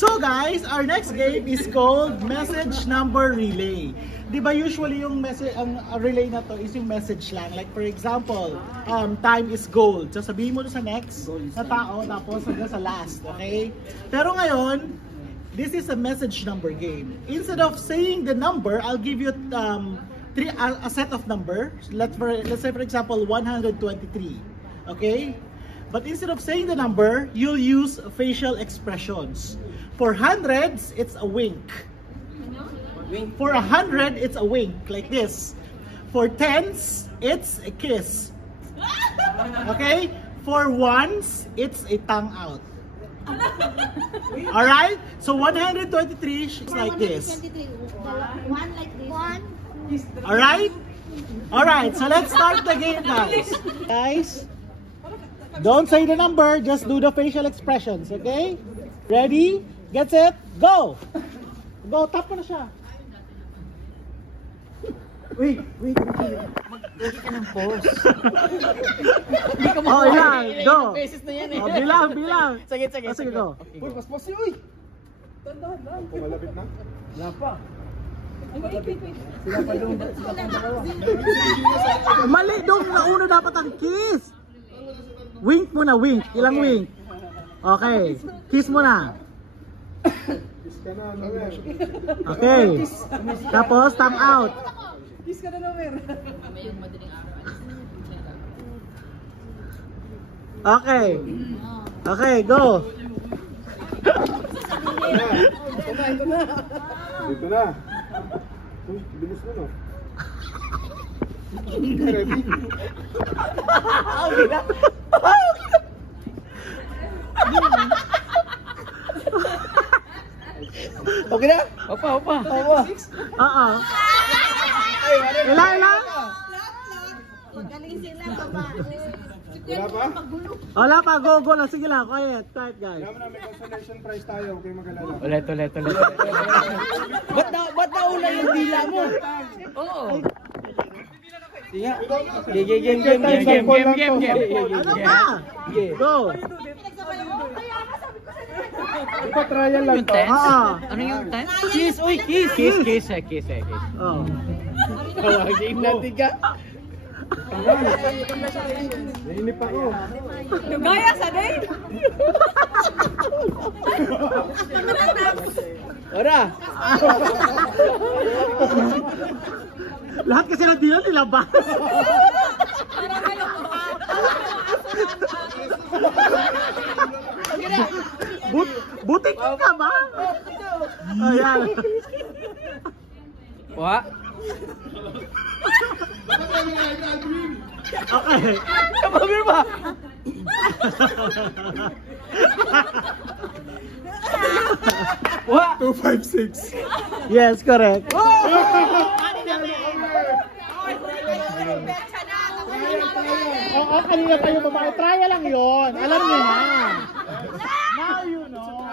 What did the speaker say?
So guys, our next game is called Message Number Relay. Diba usually yung message, ang relay na to is yung message lang. Like for example, time is gold. So sabihin mo sa next na tao, tapos hanggang sa last, okay? Pero ngayon, this is a message number game. Instead of saying the number, I'll give you a set of number. Let's say for example 123. Okay? But instead of saying the number, you'll use facial expressions. For hundreds, it's a wink. For 100, it's a wink like this. For tens, it's a kiss. Okay? For ones, it's a tongue out. Alright? So 123 is like this. One like this. One. Alright? Alright, so let's start the game, guys. Guys, don't say the number, just do the facial expressions, okay? Ready? Get set, go! Go, tap mo na siya. Wait. Mag-lagi ka ng pause. Hindi ka Oh, yan, go! beses na yan eh. Oh, bilang. Sige, Oh, sige, go. Okay, Uy, paspas yun, uy! Tandaan. Malapit na? Wala pa. Sila pa doon. Mali, doon nauna dapat ang kiss. Wink muna, wink. Ilang wink? Okay, kiss muna. Kiss ka na, Noel. Okay. Tapos, tongue out. Kiss ka na, Noel. Okay. Okay, go. Ito na. Dito na. Uy, bilis mo, no? Ready? Okay na? Opa. Oo. Ilang? Magaling sila, babae. Wala pa? Wala pa, go lang. Sige lang, quiet guys. Alam mo na, may consolation prize tayo. Huwag kayong mag-alala. Ulit. Ba't nauna yung dila mo? Oo. Sige. Game. Ano ba? Go. Ito, trial lang to. Oo. Ano yung time? Kiss. Uy, kiss. Oh. Tawagin natin ka. Nainip ako. Gaya sa day. Ora. Lahat kasi ng dila nilabas. Butik ka ba? Ayan. Wa. Okay. Kapagir ba? Wa. 256. Yes, correct. Oo, kanina pa yung babae. Try lang yun. Alam niyo na. Now you know.